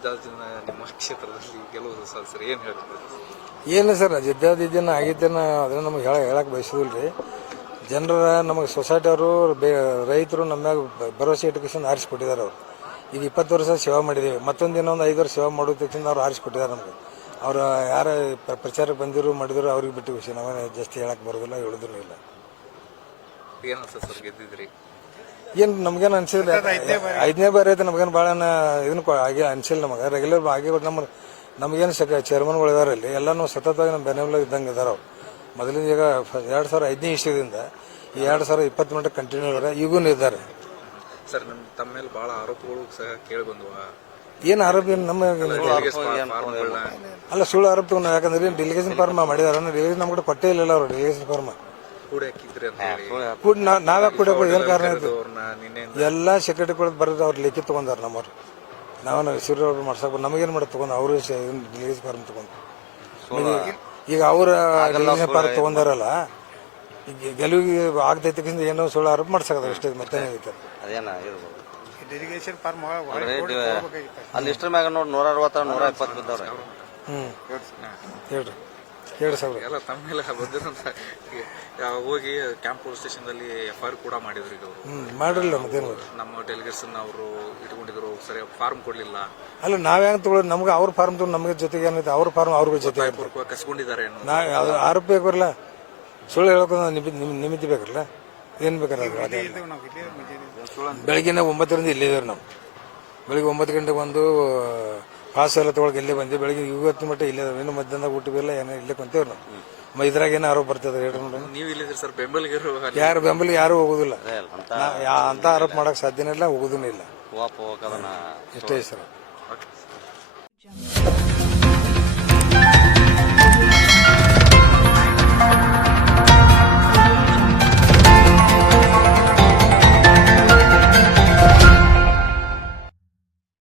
ಜಿದ್ದಾಜಿನ ನಿಮ್ಮ ಕ್ಷೇತ್ರದಲ್ಲಿ ಗೆಲುವು ಸರ್ ಏನು ಹೇಳ್ತಾರೆ? ಏನು ಸರ್ ಜಿದ್ದಾದಿದ್ದಿನ ಆಗಿದ್ದೇನ ಅದನ್ನ ನಮಗೆ ಹೇಳ ಹೇಳಕ್ಕೆ ಬಯಸೋದಿಲ್ಲ ರೀ ಜನರ ನಮಗೆ ಸೊಸೈಟಿಯವರು ಬೇ ರೈತರು ನಮ್ಮ ಮ್ಯಾಗ ಬ- ಭರವಸೆ ಇಟ್ಕೊಂಡು ಆರಿಸ್ಕೊಟ್ಟಿದ್ದಾರೆ ಅವರು. ಈಗ ಇಪ್ಪತ್ತು ವರ್ಷ ಸೇವೆ ಮಾಡಿದ್ದೀವಿ ಮತ್ತೊಂದು ದಿನ ಒಂದು ಐದು ವರ್ಷ ಸೇವೆ ಮಾಡೋ ತಕ್ಷಣ ಅವ್ರು ಆರಿಸ್ಕೊಟ್ಟಿದ್ದಾರೆ ನಮಗೆ. ಅವ್ರು ಯಾರ ಪ್ರ- ಪ್ರಚಾರಕ್ಕೆ ಬಂದಿರು ಮಾಡಿದ್ರು ಅವ್ರಿಗೆ ಬಿಟ್ಟು ವಿಷಯ ನಾವೇನು ಜಾಸ್ತಿ ಹೇಳಕ್ಕೆ ಬರೋದಿಲ್ಲ ಹೇಳೋದೂ ಇಲ್ಲ. ಏನು ಸರ್ ಗೆದ್ದಿದ್ರಿ? ಏನು ನಮ್ಗೇನು ಅನ್ಸಿಲ್ಲ. ಐದನೇ ಬಾರಿ ಐತೆ ನಮ್ಗೇನು ಭಾಳ ಇದನ್ನ ಕೊ- ಆಗಿ ಅನ್ಸಿಲ್ಲ ನಮಗೆ. ರೆಗ್ಯುಲರ್ ಆಗಿ ನಮ್ಮ ನಮಗೇನು ಸಕ ಚೇರ್ಮನ್ಗಳು ಇದಾರೆ ಇಲ್ಲಿ ಎಲ್ಲನೂ ಸತತವಾಗಿ ನಮ್ಮ ಬೆನ್ನೆಲ್ಲ ಇದ್ದಂಗೆ ಇದಾರೆ ಅವ್ರು. ಮೊದಲಿಂದ ಈಗ ಎರಡು ಸಾವಿರ ಐದನೇ ಇಷ್ಟದಿಂದ ಈ ಎರಡು ಸಾವಿರ ಇಪ್ಪತ್ತು ಮಿನಿಟ್ ಕಂಟಿನ್ಯೂ ಇದಾರೆ ಈಗೂ ಇದ್ದಾರೆ. ಸರ್ ನಮ್ಮ ತಮ್ಮ ಮೇಲೆ ಭಾಳ ಆರೋಪಗಳು ಸಹ ಕೇಳಿ ಬಂದವ ಏನು ಆರೋಪ ಏನು ನಮ್ಮ ಅಲ್ಲ ಸುಳ್ಳು ಆರೋಪ ಯಾಕಂದ್ರೆ ಡೆಲಿಗೇಷನ್ ಫಾರ್ಮ್ ಮಾಡಿದಾರೆ. ಡೆಲಿಗೇಷನ್ ನಮ್ಮ ಕಡೆ ಕೊಟ್ಟೇ ಇಲ್ಲ ಅವರು ಡೆಲಿಗೇಷನ್ ಫಾರ್ಮ್ ಕೂಡಿ ಹಾಕಿದ್ರಿ ಅಂತ ಹೇಳಿ. ಕೂಡ ನಾವ್ಯಾಕೆ ಕೊಡಬೇಕು ಏನು ಕಾರಣ ಆಯ್ತು ಅವ್ರನ್ನ ನಿನ್ನೆ ಎಲ್ಲ ಸೆಕ್ರೆಟರಿ ಕೊಡೋದು ಬರೋದು ಅವ್ರು ಲಿಖಿತ ತಗೊಂಡಾರ ನಮ್ಮವ್ರು. ನಾವು ಸೀರೆ ಅವ್ರು ಮಾಡ್ಸಕ್ ನಮಗೇನು ಮಾಡಿ ತಗೊಂಡು ಅವರು ಡಿಲೀಸ್ ಫಾರ್ಮ್ ತಗೊಂಡು. ಈಗ- ಈಗ ಅವ್ರ ಫಾರ್ಮ್ ತಗೊಂಡಾರಲ್ಲ ಈಗ ಗೆಲುವಿಗೆ ಆಗ್ತೈತಿ ಏನೋ ಸುಳ್ಳು ಆರೋಪ ಮಾಡ್ಸಕದ ಅಷ್ಟೇ ಮತ್ತೇನಾಗೈತೆ ಅದೇನ ಇರ್ಬೋದು. ಡೆಲಿಗೇಷನ್ ಫಾರ್ಮ್ ಅಲ್ಲಿ ಇಷ್ಟ್ರ ಮ್ಯಾಗ ನೋಡಿ ನೂರ ಅರವತ್ತ ನೂರ ಇಪ್ಪತ್ತು ಬಿದ್ದವ್ರೆ ಹ್ಞೂ ಹೇಳ್ರಿ. ಹೇಳಿ ಸಾವಿರ. ಎಲ್ಲ ತಮ್ಮ ಮೇಲೆ ಬಂದಿರಂತ ಹೋಗಿ. ಕ್ಯಾಂಪ್ ಪೊಲೀಸ್ ಸ್ಟೇಷನ್ದಲ್ಲಿ ಎಫ್ ಐ ಆರ್ ಕೂಡ ಮಾಡಿದ್ರು ಈಗ ಅವರು. ಹ್ಞೂ ಮಾಡಿರಲಿಲ್ಲ ಮತ್ತೇನು ನಮ್ಮ ಡೆಲಿಗೇಷನ್ ಅವರು ಇಟ್ಕೊಂಡಿದ್ರು ಸರಿ ಫಾರ್ಮ್ ಕೊಡ್ಲಿಲ್ಲ. ಅಲ್ಲ ನಾವ್ ಹೆಂಗ್ ತಗೊಳ್ಳೋದು? ನಮ್ಗೆ ಅವ್ರ ಫಾರ್ಮ್ ತಗೊಂಡು ನಮಗೆ ಜೊತೆಗೆ ಏನೈತೆ ಅವ್ರ ಫಾರ್ಮ್ ಅವ್ರಿಗೂ ಜೊತೆಗೆ ಇರ್ತದೆ. ಪೂರ್ವಕ ಕಸ್ಕೊಂಡಿದ್ದಾರೆ ಅನ್ನೋ ನಾ ಅದು ಆರೋಪ ಬೇಕಲ್ಲ? ಸುಳ್ಳು ಹೇಳ್ಕೊಂಡು ನಿಮಿತ್ ನಿಮಿತಿ ಬೇಕಲ್ಲ? ಏನು ಬೇಕಾದ್ರೆ ಬೆಳಗಿನ ಒಂಬತ್ತರಿಂದ ಇಲ್ಲಿದ್ದೇವೆ ನಾವು. ಬೆಳಿಗ್ಗೆ ಒಂಬತ್ತು ಗಂಟೆಗೆ ಬಂದು ಪಾಸ್ ಎಲ್ಲ ತೊಗೊಳಗೆ ಇಲ್ಲೇ ಬಂದಿ ಬೆಳಿಗ್ಗೆ ಇವತ್ತು ಮಟ್ಟ ಇಲ್ಲೇ. ಇನ್ನು ಮಧ್ಯಾಹ್ನದಾಗ ಊಟವಿಲ್ಲ ಏನೋ ಇಲ್ಲೇ ಕುಂತೇವೆ ನಾವು. ಇದ್ರಾಗ ಏನೋ ಆರೋಪ ಬರ್ತದೆ ಹೇಳ್ರಿ ನೋಡೋಣ ನೀವು ಇಲ್ಲಿದ್ರಿ ಸರ್ ಬೆಂಬಲಿಗರು ಅಲ್ಲಿ. ಯಾರು ಬೆಂಬಲ ಯಾರು ಹೋಗುದಿಲ್ಲ. ಅಂತ ನಾ- ಯಾ- ಅಂತ ಆರೋಪ ಮಾಡಕ್ ಸಾಧ್ಯನೇ ಇಲ್ಲ ಹೋಗುದೂ ಇಲ್ಲ. ಇಷ್ಟೇ ಸರ್.